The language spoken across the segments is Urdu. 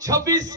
26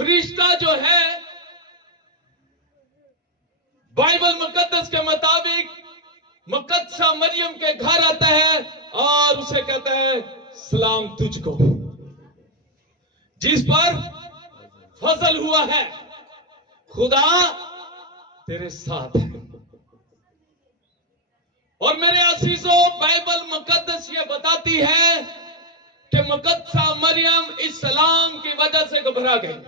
فرشتہ جو ہے بائبل مقدس کے مطابق مقدسہ مریم کے گھر آتا ہے اور اسے کہتا ہے سلام تجھ کو، جس پر فضل ہوا ہے، خدا تیرے ساتھ ہے۔ اور میرے عزیزوں، بائبل مقدس یہ بتاتی ہے کہ مقدسہ مریم اس سلام کی وجہ سے گھبرا گئی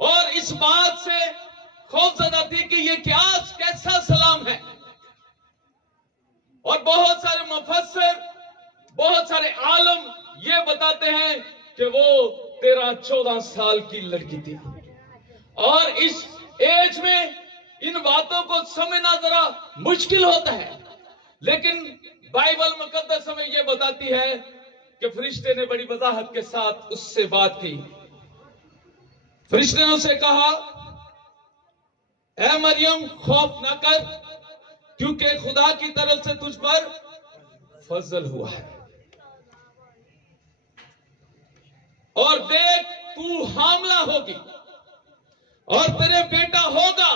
اور اس بات سے خوفزدہ تھی کہ یہ کیسا سلام ہے۔ اور بہت سارے مفسر، بہت سارے عالم یہ بتاتے ہیں کہ وہ 13-14 سال کی لڑکی تھی، اور اس ایج میں ان باتوں کو سمجھنا ذرا مشکل ہوتا ہے، لیکن بائبل مقدس ہمیں یہ بتاتی ہے کہ فرشتے نے بڑی وضاحت کے ساتھ اس سے بات کی۔ فرشتے نے اسے کہا، اے مریم خوف نہ کر، کیونکہ خدا کی طرف سے تجھ پر فضل ہوا ہے، اور دیکھ تو حاملہ ہوگی اور تیرے بیٹا ہوگا،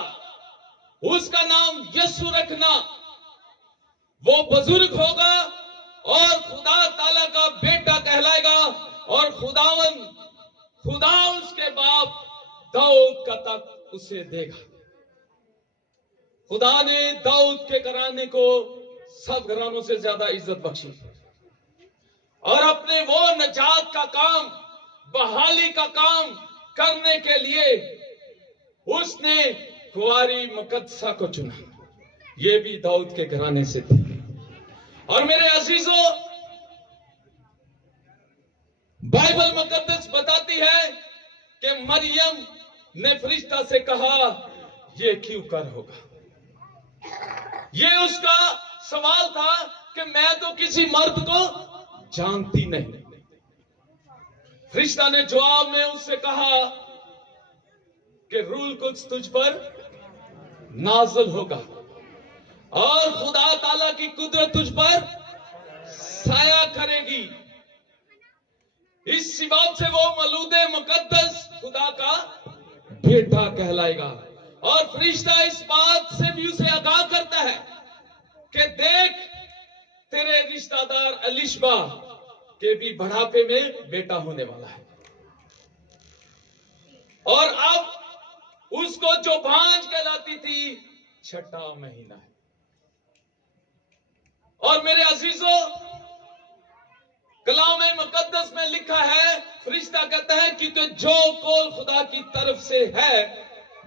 اس کا نام یسوع رکھنا، وہ بزرگ ہوگا اور خدا تعالیٰ کا بیٹا کہلائے گا، اور خدا اس کے باپ داؤد کا تخت اسے دے گا۔ خدا نے داؤد کے گھرانے کو سب گھرانوں سے زیادہ عزت بخشی، اور اپنے وہ نجات کا کام، بحالی کا کام کرنے کے لیے اس نے کنواری مقدسہ کو چنا، یہ بھی داؤد کے گھرانے سے تھی۔ اور میرے عزیزوں، بائبل مقدس بتاتی ہے کہ مریم نے فرشتہ سے کہا یہ کیوں کر ہوگا؟ یہ اس کا سوال تھا کہ میں تو کسی مرد کو جانتی نہیں۔ فرشتہ نے جواب میں اس سے کہا کہ روح القدس تجھ پر نازل ہوگا اور خدا تعالیٰ کی قدرت تجھ پر سایہ کرے گی، اس سبب سے وہ مولود مقدس خدا کا بیٹا کہلائے گا۔ اور فرشتہ اس بات سے بھی اسے آگاہ کرتا ہے کہ دیکھ تیرے رشتہ دار الشبا کے بھی بڑھاپے میں بیٹا ہونے والا ہے، اور اب اس کو جو بھانج کہلاتی تھی 6واں مہینہ ہے۔ اور میرے عزیزوں، کلام مقدس میں لکھا ہے، فرشتہ کہتا ہے کیونکہ جو قول خدا کی طرف سے ہے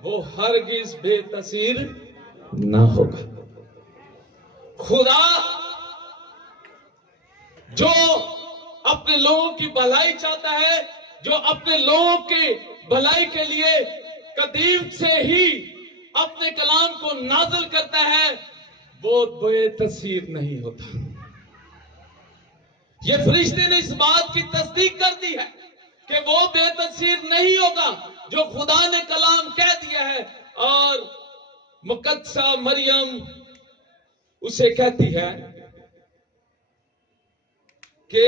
وہ ہرگز بے تاثیر نہ ہوگا۔ خدا جو اپنے لوگوں کی بھلائی چاہتا ہے، جو اپنے لوگوں کی بھلائی کے لیے قدیم سے ہی اپنے کلام کو نازل کرتا ہے، وہ بے تاثیر نہیں ہوتا۔ یہ فرشتے نے اس بات کی تصدیق کر دی ہے کہ وہ بے تاثیر نہیں ہوگا جو خدا نے کلام کہہ دیا ہے۔ اور مقدسہ مریم اسے کہتی ہے کہ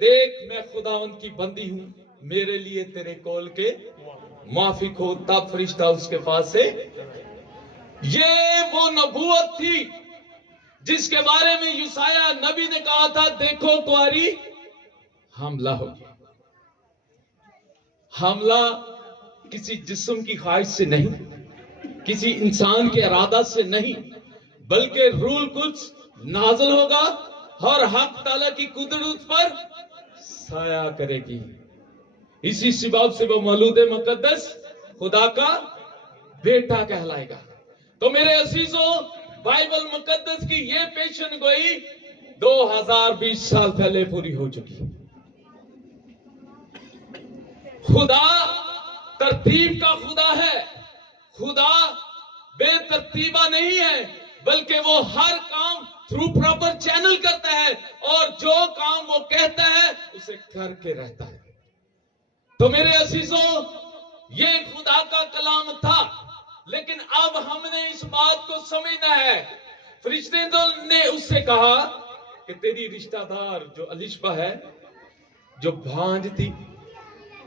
دیکھ میں خداوند کی بندی ہوں، میرے لیے تیرے قول کے موافق ہو۔ تب فرشتہ اس کے پاس سے، یہ وہ نبوت تھی جس کے بارے میں یسایہ نبی نے کہا تھا، دیکھو کنواری حاملہ ہوگی۔ حاملہ کسی جسم کی خواہش سے نہیں، کسی انسان کے ارادہ سے نہیں، بلکہ روح القدس نازل ہوگا اور حق تعالیٰ کی قدرت پر سایہ کرے گی، اسی سبب سے وہ مولود مقدس خدا کا بیٹا کہلائے گا۔ تو میرے عزیزوں، بائبل مقدس کی یہ پیشن گوئی 2020 سال پہلے پوری ہو چکی۔ خدا ترتیب کا خدا ہے، خدا بے ترتیبہ نہیں ہے، بلکہ وہ ہر کام تھرو پراپر چینل کرتا ہے، اور جو کام وہ کہتا ہے اسے کر کے رہتا ہے۔ تو میرے عزیزوں، یہ خدا کا کلام تھا، لیکن اب ہم نے اس بات کو سمجھنا ہے۔ فرشتے نے اس سے کہا کہ تیری رشتہ دار جو الشبا ہے، جو بھانج تھی،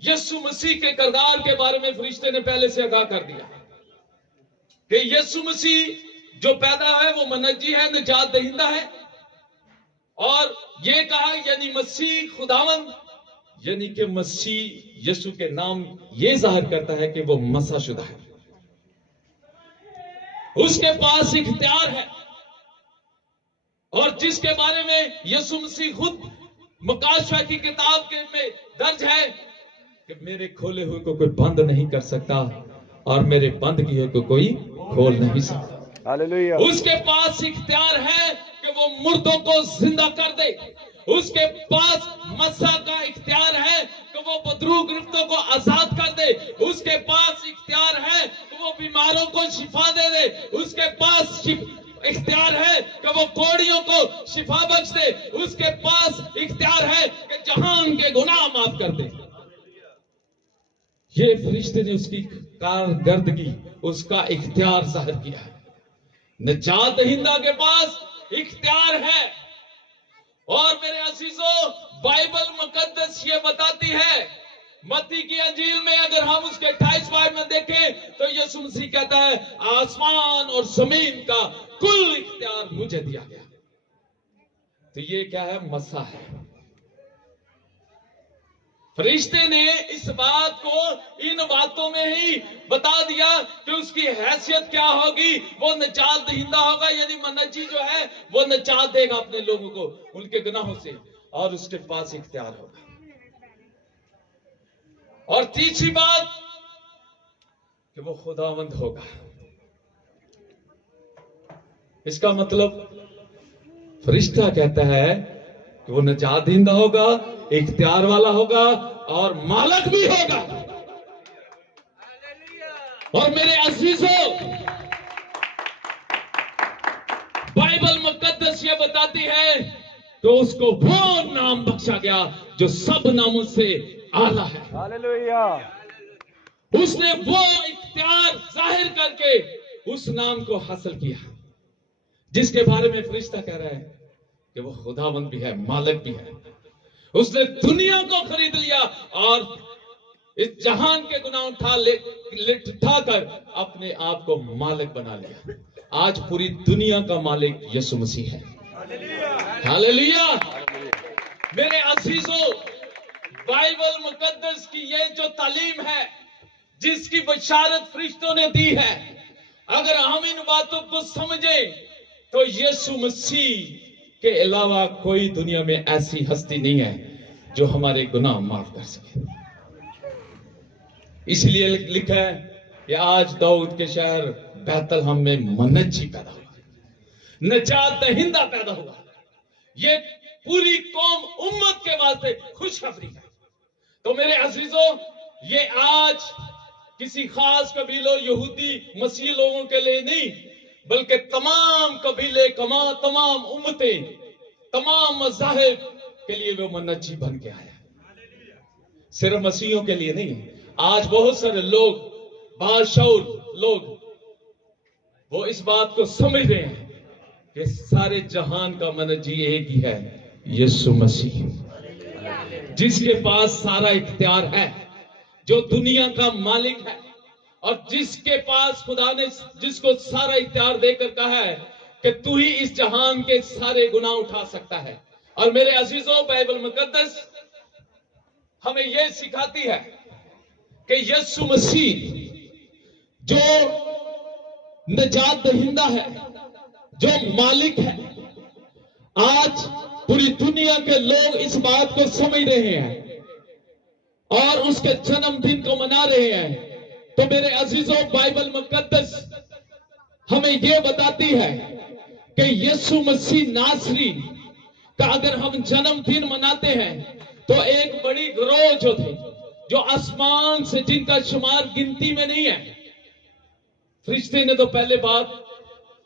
یسوع مسیح کے کردار کے بارے میں فرشتے نے پہلے سے آگاہ کر دیا کہ یسوع مسیح جو پیدا ہے وہ منجی ہے، نجات دہندہ ہے، اور یہ کہا یعنی مسیح خداوند، یعنی کہ مسیح یسوع کے نام یہ ظاہر کرتا ہے کہ وہ مسح شدہ ہے، اس کے پاس اختیار ہے، اور جس کے بارے میں یسوع مسیح خود مکاشفہ کی کتاب کے میں درج ہے کہ میرے کھولے ہوئے کو کوئی بند نہیں کر سکتا اور میرے بند کیے کو کوئی کھول نہیں سکتا۔ ہاللویہ۔ اس کے پاس اختیار ہے کہ وہ مردوں کو زندہ کر دے، اس کے پاس مسح کا اختیار ہے کہ وہ بدرو گرفتوں کو آزاد کر دے، اس کے پاس اختیار ہے کہ وہ بیماروں کو شفا دے دے، اس کے پاس اختیار ہے کہ وہ کوڑیوں کو شفا بخش دے، اس کے پاس اختیار ہے کہ جہان کے گناہ معاف کر دے۔ یہ فرشتے نے اس کی کارکردگی، اس کا اختیار ظاہر کیا ہے۔ نجات دہندہ کے پاس اختیار ہے، اور میرے عزیزوں بائبل مقدس یہ بتاتی ہے، متی کی انجیل میں اگر ہم اس کے 28 باب میں دیکھیں تو یسوع مسیح کہتا ہے آسمان اور زمین کا کل اختیار مجھے دیا گیا۔ تو یہ کیا ہے؟ مسح ہے۔ فرشتے نے اس بات کو ان باتوں میں ہی بتا دیا کہ اس کی حیثیت کیا ہوگی، وہ نجات دہندہ ہوگا، یعنی منجی جو ہے وہ نجات دے گا اپنے لوگوں کو ان کے گناہوں سے، اور اس کے پاس اختیار ہوگا۔ اور تیسری بات کہ وہ خداوند ہوگا۔ اس کا مطلب فرشتہ کہتا ہے کہ وہ نجات دہندہ ہوگا، اختیار والا ہوگا اور مالک بھی ہوگا۔ اور میرے عزیزوں بائبل مقدس یہ بتاتی ہے کہ اس کو وہ نام بخشا گیا جو سب ناموں سے اعلیٰ ہے۔ ہاللویہ۔ اس نے وہ اختیار ظاہر کر کے اس نام کو حاصل کیا جس کے بارے میں فرشتہ کہہ رہا ہے کہ وہ خداوند بھی ہے، مالک بھی ہے۔ اس نے دنیا کو خرید لیا اور اس جہان کے گناہ اٹھا کر اپنے آپ کو مالک بنا لیا۔ آج پوری دنیا کا مالک یسوع مسیح ہے۔ ہاللویہ۔ میرے عزیزوں بائبل مقدس کی یہ جو تعلیم ہے، جس کی بشارت فرشتوں نے دی ہے، اگر ہم ان باتوں کو سمجھیں تو یسوع مسیح کے علاوہ کوئی دنیا میں ایسی ہستی نہیں ہے جو ہمارے گناہ معاف کر سکے۔ اس لیے لکھا ہے کہ آج داؤد کے شہر بیت الحم میں منجی پیدا ہوا، نجات دہندہ پیدا ہوا۔ یہ پوری قوم امت کے واسطے خوشخبری ہے۔ تو میرے عزیزوں یہ آج کسی خاص قبیلوں، یہودی مسیح لوگوں کے لیے نہیں، بلکہ تمام قبیلے، تمام امتیں، تمام مذاہب کے لیے وہ منجی بن کے آیا۔ صرف مسیحیوں کے لیے نہیں، آج بہت سارے لوگ، باشعور لوگ، وہ اس بات کو سمجھ رہے ہیں کہ سارے جہان کا منجی ایک ہی ہے، یسوع مسیح، جس کے پاس سارا اختیار ہے، جو دنیا کا مالک ہے، اور جس کے پاس خدا نے جس کو سارا اختیار دے کر کہا ہے کہ تو ہی اس جہان کے سارے گناہ اٹھا سکتا ہے۔ اور میرے عزیزوں بائبل مقدس ہمیں یہ سکھاتی ہے کہ یسوع مسیح جو نجات دہندہ ہے، جو مالک ہے، آج پوری دنیا کے لوگ اس بات کو سمجھ رہے ہیں اور اس کے جنم دن کو منا رہے ہیں۔ تو میرے عزیزوں بائبل مقدس ہمیں یہ بتاتی ہے کہ یسوع مسیح ناصری کا اگر ہم جنم دن مناتے ہیں تو ایک بڑی گروہ جو تھے، جو آسمان سے جن کا شمار گنتی میں نہیں ہے، فرشتے نے تو پہلے بات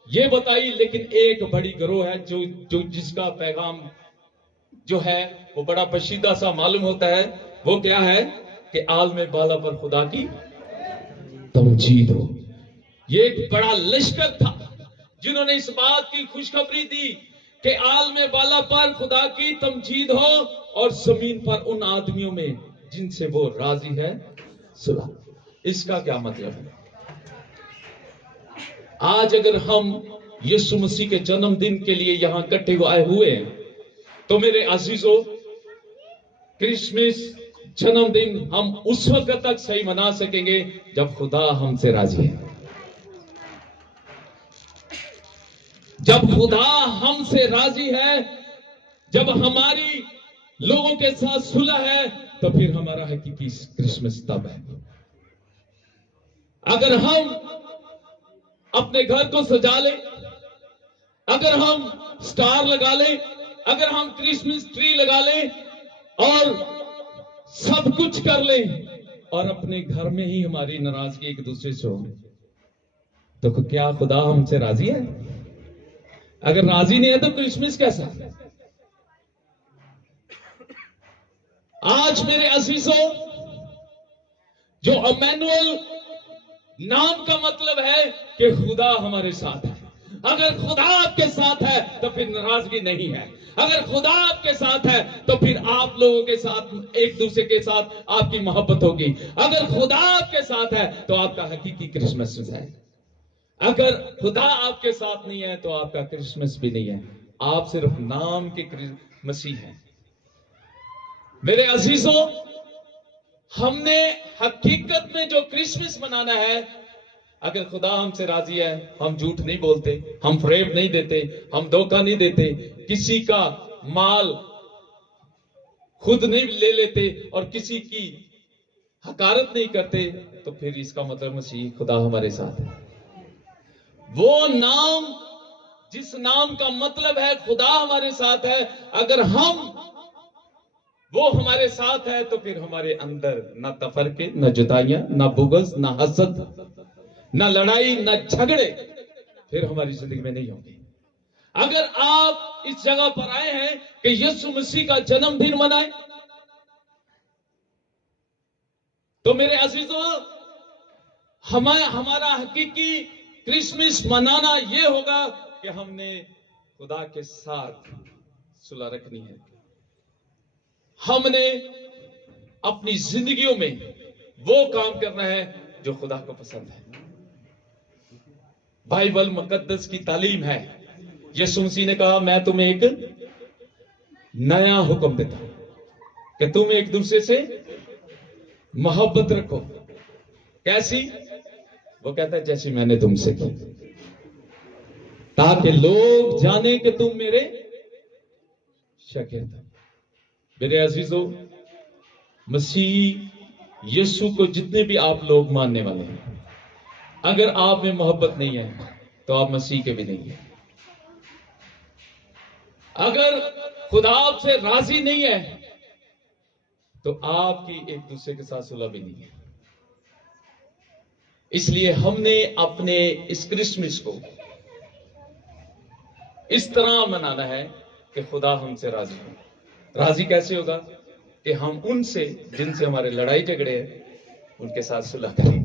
یہ بتائی، لیکن ایک بڑی گروہ ہے جو جس کا پیغام جو ہے وہ بڑا پشیدہ سا معلوم ہوتا ہے۔ وہ کیا ہے کہ عالم بالا پر خدا کی تمجید ہو۔ یہ ایک بڑا لشکر تھا جنہوں نے اس بات کی خوشخبری دی کہ عالم بالا پر خدا کی تمجید ہو اور زمین پر ان آدمیوں میں جن سے وہ راضی ہے صلح۔ اس کا کیا مطلب ہے؟ آج اگر ہم یسوع مسیح کے جنم دن کے لیے یہاں اکٹھے آئے ہوئے ہیں تو میرے عزیزوں، کرسمس جنم دن ہم اس وقت تک صحیح منا سکیں گے جب خدا ہم سے راضی ہے۔ جب خدا ہم سے راضی ہے، جب ہماری لوگوں کے ساتھ صلح ہے، تو پھر ہمارا حقیقی کرسمس تب ہے۔ اگر ہم اپنے گھر کو سجا لیں، اگر ہم سٹار لگا لیں، اگر ہم کرسمس ٹری لگا لیں اور سب کچھ کر لیں اور اپنے گھر میں ہی ہماری ناراضگی ایک دوسرے سے ہو، تو کیا خدا ہم سے راضی ہے؟ اگر راضی نہیں ہے تو کرسمس کیسا؟ آج میرے عزیزوں، جو ایمینوئل نام کا مطلب ہے کہ خدا ہمارے ساتھ ہے۔ اگر خدا آپ کے ساتھ ہے تو پھر ناراضگی نہیں ہے۔ اگر خدا آپ کے ساتھ ہے تو پھر آپ لوگوں کے ساتھ، ایک دوسرے کے ساتھ آپ کی محبت ہوگی۔ اگر خدا آپ کے ساتھ ہے تو آپ کا حقیقی کرسمس ہے۔ اگر خدا آپ کے ساتھ نہیں ہے تو آپ کا کرسمس بھی نہیں ہے، آپ صرف نام کے مسیح ہیں۔ میرے عزیزوں، ہم نے حقیقت میں جو کرسمس منانا ہے، اگر خدا ہم سے راضی ہے، ہم جھوٹ نہیں بولتے، ہم فریب نہیں دیتے، ہم دھوکہ نہیں دیتے، کسی کا مال خود نہیں لے لیتے اور کسی کی حقارت نہیں کرتے، تو پھر اس کا مطلب مسیح خدا ہمارے ساتھ ہے۔ وہ نام، جس نام کا مطلب ہے خدا ہمارے ساتھ ہے، اگر وہ ہمارے ساتھ ہے تو پھر ہمارے اندر نہ تفرقے، نہ جدائیاں، نہ بغض، نہ حسد، نہ لڑائی، نہ جھگڑے پھر ہماری زندگی میں نہیں ہوں گے۔ اگر آپ اس جگہ پر آئے ہیں کہ یسوع مسیح کا جنم دن منائیں، تو میرے عزیزوں، ہمارا حقیقی کرسمس منانا یہ ہوگا کہ ہم نے خدا کے ساتھ صلح رکھنی ہے۔ ہم نے اپنی زندگیوں میں وہ کام کرنا ہے جو خدا کو پسند ہے۔ بائبل مقدس کی تعلیم ہے، یسوع مسیح نے کہا میں تمہیں ایک نیا حکم دیتا ہوں کہ تم ایک دوسرے سے محبت رکھو۔ کیسی؟ وہ کہتا ہے جیسی میں نے تم سے کی، تاکہ لوگ جانیں کہ تم میرے شاگرد ہو۔ میرے عزیزوں، مسیح یسوع کو جتنے بھی آپ لوگ ماننے والے ہیں، اگر آپ میں محبت نہیں ہے تو آپ مسیح کے بھی نہیں ہیں۔ اگر خدا آپ سے راضی نہیں ہے تو آپ کی ایک دوسرے کے ساتھ صلح بھی نہیں ہے۔ اس لیے ہم نے اپنے اس کرسمس کو اس طرح منانا ہے کہ خدا ہم سے راضی ہو۔ راضی کیسے ہوگا؟ کہ ہم ان سے جن سے ہمارے لڑائی جھگڑے ہیں ان کے ساتھ صلح کریں،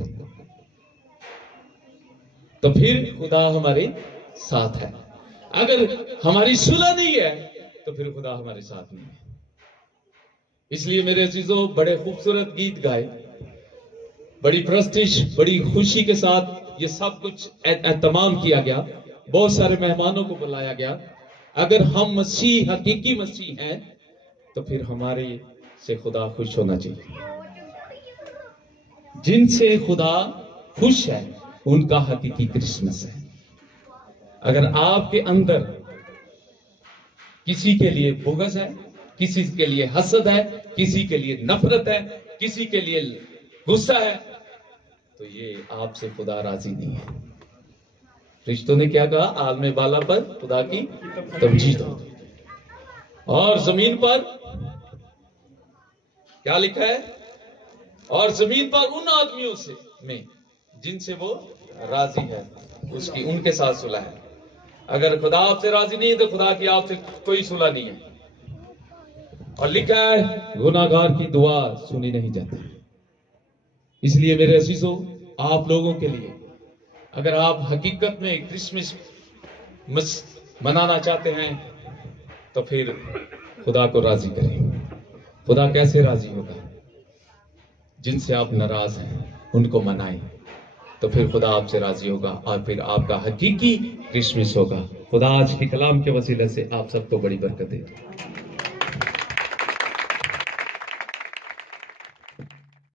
تو پھر خدا ہمارے ساتھ ہے۔ اگر ہماری صلح نہیں ہے تو پھر خدا ہمارے ساتھ نہیں ہے۔ اس لیے میرے عزیزوں، بڑے خوبصورت گیت گائے، بڑی پرستش، بڑی خوشی کے ساتھ یہ سب کچھ اہتمام کیا گیا، بہت سارے مہمانوں کو بلایا گیا۔ اگر ہم مسیح، حقیقی مسیح ہیں تو پھر ہمارے سے خدا خوش ہونا چاہیے۔ جن سے خدا خوش ہے ان کا حقیقی کرسمس ہے۔ اگر آپ کے اندر کسی کے لیے بغض ہے، کسی کے لیے حسد ہے، کسی کے لیے نفرت ہے، کسی کے لیے غصہ ہے، تو یہ آپ سے خدا راضی نہیں ہے۔ فرشتوں نے کیا کہا؟ عالم بالا پر خدا کی تمجید ہو، اور زمین پر کیا لکھا ہے؟ اور زمین پر ان آدمیوں سے میں جن سے وہ راضی ہے، اس کی ان کے ساتھ صلح ہے۔ اگر خدا آپ سے راضی نہیں ہے تو خدا کی آپ سے کوئی صلح نہیں ہے۔ اور لکھا ہے گناہگار کی دعا سنی نہیں جاتی۔ اس لیے میرے عزیزوں، آپ لوگوں کے لیے اگر آپ حقیقت میں کرسمس منانا چاہتے ہیں تو پھر خدا کو راضی کریں۔ خدا کیسے راضی ہوگا؟ جن سے آپ ناراض ہیں ان کو منائیں، تو پھر خدا آپ سے راضی ہوگا اور پھر آپ کا حقیقی کرسمس ہوگا۔ خدا آج کے کلام کے وسیلے سے آپ سب کو بڑی برکت دے۔